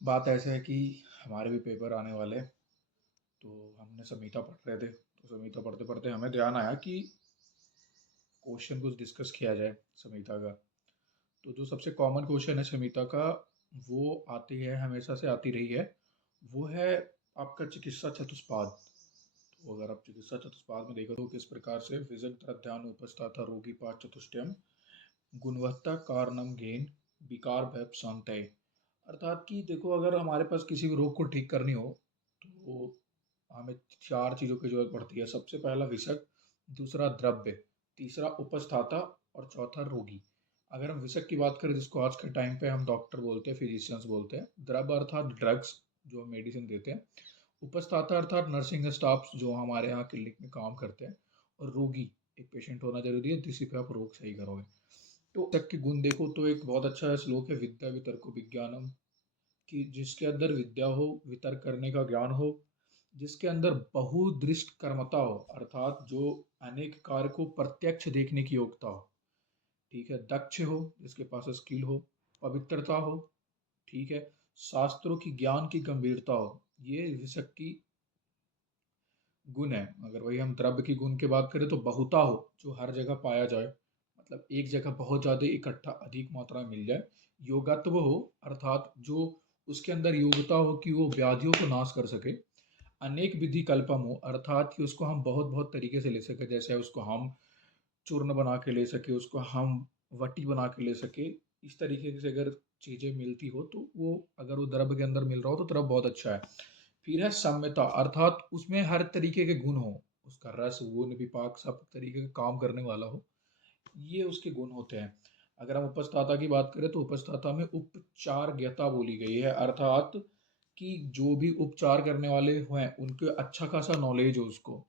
बात ऐसे है कि हमारे भी पेपर आने वाले हैं, तो हमने संहिता पढ़ रहे थे। तो संहिता पढ़ते पढ़ते हमें ध्यान आया कि क्वेश्चन कुछ डिस्कस किया जाए संहिता का। तो जो सबसे कॉमन क्वेश्चन है संहिता का, वो आती है, हमेशा से आती रही है। वो है आपका चिकित्सा चतुष्पाद। तो अगर आप चिकित्सा चतुष्पाद में देखो तो किस प्रकार से विजन ध्यान उपस्थाता रोगी पाठ चतुष्टयम गुणवत्ता कारणम घेन विकार भय शांतय। अर्थात कि देखो, अगर हमारे पास किसी भी रोग को ठीक करनी हो तो हमें चार चीज़ों की जरूरत पड़ती है। सबसे पहला विषक, दूसरा द्रव्य, तीसरा उपस्थाता और चौथा रोगी। अगर हम विषक की बात करें, जिसको आज के टाइम पे हम डॉक्टर बोलते हैं, फिजिशियंस बोलते हैं। द्रव्य अर्थात ड्रग्स, जो हम मेडिसिन देते हैं। उपस्थाता अर्थात नर्सिंग स्टाफ जो हमारे यहाँ क्लिनिक में काम करते हैं। और रोगी, एक पेशेंट होना जरूरी है जिसी पे आप रोग सही करोगे। तो तक के गुण देखो तो एक बहुत अच्छा श्लोक है, विद्या वितर्को विज्ञानम, कि जिसके अंदर विद्या हो, वितर्क करने का ज्ञान हो, जिसके अंदर बहुदृष्ट कर्मता हो, अर्थात जो अनेक कार्य को प्रत्यक्ष देखने की योग्यता हो। ठीक है, दक्ष हो, जिसके पास स्किल हो, पवित्रता हो। ठीक है, शास्त्रों की ज्ञान की गंभीरता हो। ये विषक की गुण है। अगर वही हम द्रव्य की गुण की बात करें तो बहुता हो, जो हर जगह पाया जाए, मतलब एक जगह बहुत ज्यादा इकट्ठा अधिक मात्रा में मिल जाए। योगत्व हो, अर्थात जो उसके अंदर योग्यता हो कि वो व्याधियों को नाश कर सके। अनेक विधि कल्पम हो, अर्थात कि उसको हम बहुत बहुत तरीके से ले सके, जैसे उसको हम चूर्ण बना के ले सके, उसको हम वटी बना के ले सके। इस तरीके से अगर चीजें मिलती हो तो वो, अगर वो द्रव्य के अंदर मिल रहा हो तो द्रव्य बहुत अच्छा है। फिर है सम्यता, अर्थात उसमें हर तरीके के गुण हो, उसका रस गुण विपाक सब तरीके का काम करने वाला हो। ये उसके गुण होते हैं। अगर हम उपस्थाता की बात करें तो उपस्थाता में उपचारज्ञता बोली गई है, अर्थात कि जो भी उपचार करने वाले हैं उनके अच्छा खासा नॉलेज हो, उसको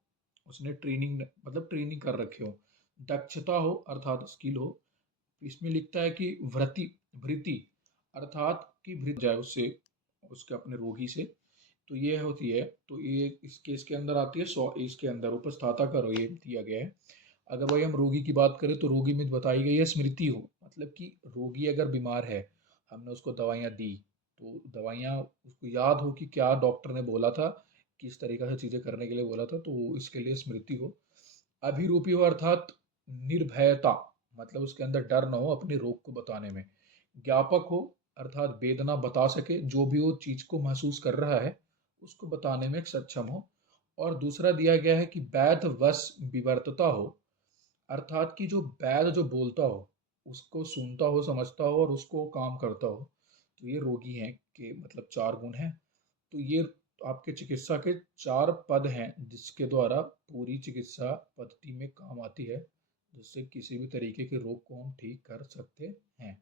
उसने ट्रेनिंग, मतलब ट्रेनिंग कर रखे हो। दक्षता हो, अर्थात स्किल हो। इसमें लिखता है कि वृत्ति, वृत्ति अर्थात कि वृत्ति जाए उससे, उसके अपने रोगी से। तो ये होती है। तो ये इस केस के अंदर आती है। सौ इसके अंदर उपस्थाता का ये दिया गया है। अगर वही हम रोगी की बात करें तो रोगी में बताई गई है स्मृति हो, मतलब कि रोगी अगर बीमार है, हमने उसको दवाइयाँ दी, तो दवाइयाँ उसको याद हो कि क्या डॉक्टर ने बोला था, किस तरीके से चीज़ें करने के लिए बोला था, तो वो इसके लिए स्मृति हो। अभिरूपी हो, अर्थात निर्भयता, मतलब उसके अंदर डर ना हो अपने रोग को बताने में। ज्ञापक हो, अर्थात वेदना बता सके, जो भी वो चीज को महसूस कर रहा है उसको बताने में सक्षम हो। और दूसरा दिया गया है कि वैध वश विवर्तता हो, अर्थात कि जो वैध जो बोलता हो उसको सुनता हो, समझता हो और उसको काम करता हो। तो ये रोगी हैं के मतलब चार गुण हैं। तो ये आपके चिकित्सा के चार पद हैं जिसके द्वारा पूरी चिकित्सा पद्धति में काम आती है, जिससे किसी भी तरीके के रोग को हम ठीक कर सकते हैं।